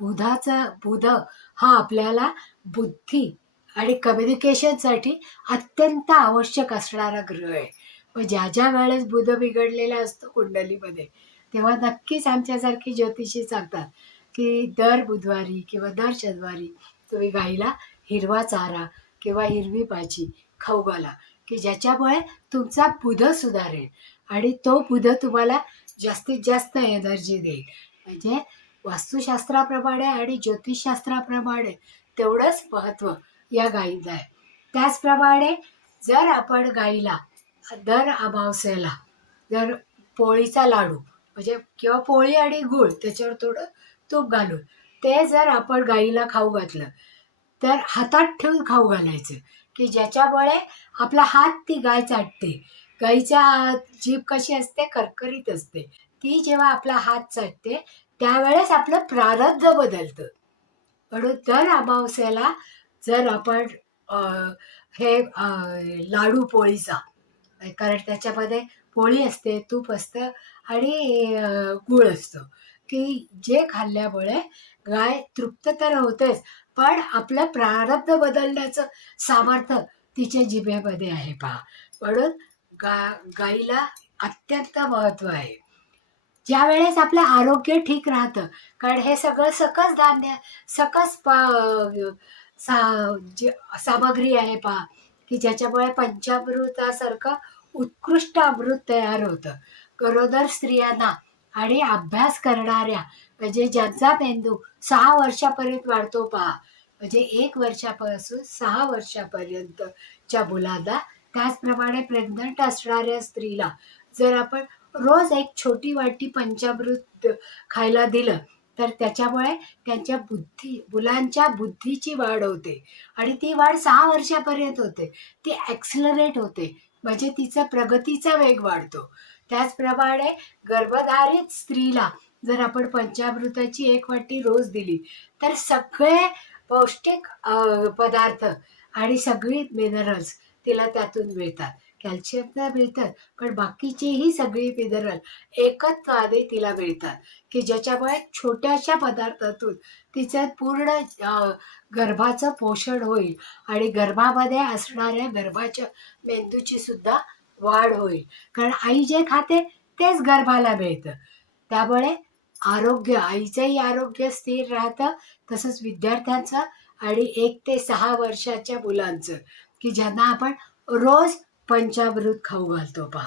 बुध हा आपल्याला बुद्धी आणि कम्युनिकेशनसाठी अत्यंत आवश्यक असणारा ग्रह आहे. मग ज्या ज्या वेळेस बुध बिघडलेला असतो कुंडलीमध्ये, तेव्हा नक्कीच आमच्यासारखी ज्योतिषी सांगतात की दर बुधवारी किंवा दर शनिवारी तुम्ही गाईला हिरवा चारा किंवा हिरवी भाजी खाऊ घाला, की ज्याच्यामुळे तुमचा बुध सुधारेल आणि तो बुध तुम्हाला जास्तीत जास्त एनर्जी देईल. म्हणजे वास्तुशास्त्राप्रमाणे आणि ज्योतिषशास्त्राप्रमाणे तेवढंच महत्त्व या गाईला आहे. त्याचप्रमाणे जर आपण गाईला दर अमावस्येला जर पोळीचा लाडू म्हणजे किंवा पोळी आणि गूळ त्याच्यावर थोडं तूप घालून ते जर आपण गाईला खाऊ घातलं, तर हातात ठेवून खाऊ घालायचं, की ज्याच्यामुळे आपला हात ती गाय चाटते. गाईच्या जीभ कशी असते, करकरीत असते. ती जेव्हा आपला हात चाटते त्यावेळेस आपलं प्रारब्ध बदलतं. म्हणून दर अमावस्येला जर आपण अ, हे लाडू पोळीचा, कारण त्याच्यामध्ये पोळी असते, तूप असतं आणि गूळ असतो, की जे खाल्ल्यामुळे गाय तृप्त तर होतेच, पण आपलं प्रारब्ध बदलण्याचं सामर्थ्य तिच्या जिभेमध्ये आहे पहा. म्हणून गाईला अत्यंत महत्त्व आहे. ज्यावेळेस आपलं आरोग्य ठीक राहतं, कारण हे सगळं सकस धान्य, सकस सा जे सामग्री आहे पहा, की ज्याच्यामुळे पंचामृतासारखं उत्कृष्ट अमृत तयार होतं. गरोदर स्त्रियांना आणि अभ्यास करणाऱ्या, म्हणजे ज्यांचा मेंदू 6 वर्षापर्यंत वाढतो पहा, म्हणजे 1 वर्षापासून 6 वर्षापर्यंतच्या मुलांना, त्याचप्रमाणे प्रेग्नंट असणाऱ्या स्त्रीला जर आपण रोज एक छोटी वाटी पंचामृत खायला दिलं, तर त्याच्यामुळे त्यांच्या मुलांच्या बुद्धीची वाढ होते आणि ती वाढ 6 वर्षापर्यंत होते. ती ॲक्सिलरेट होते, म्हणजे तिचा प्रगतीचा वेग वाढतो. त्याचप्रमाणे गर्भधारित स्त्रीला जर आपण पंचामृताची 1 वाटी रोज दिली, तर सगळे पौष्टिक पदार्थ आणि सगळी मिनरल्स तिला त्यातून मिळतात. कॅल्शियम तर मिळतं, पण बाकीचीही सगळी मिनरल एकत्वाने तिला मिळतात, की ज्याच्यामुळे छोट्याशा पदार्थातून तिचं पूर्ण गर्भाचं पोषण होईल आणि गर्भामध्ये असणाऱ्या गर्भाच्या मेंदूची सुद्धा वाढ होईल. कारण आई जे खाते तेच गर्भाला मिळतं. त्यामुळे आईचंही आरोग्य स्थिर राहतं, तसंच विद्यार्थ्यांचं आणि 1 ते 6 वर्षाच्या मुलांचं, की ज्यांना आपण रोज पंचामृत खाऊ घालतो पहा.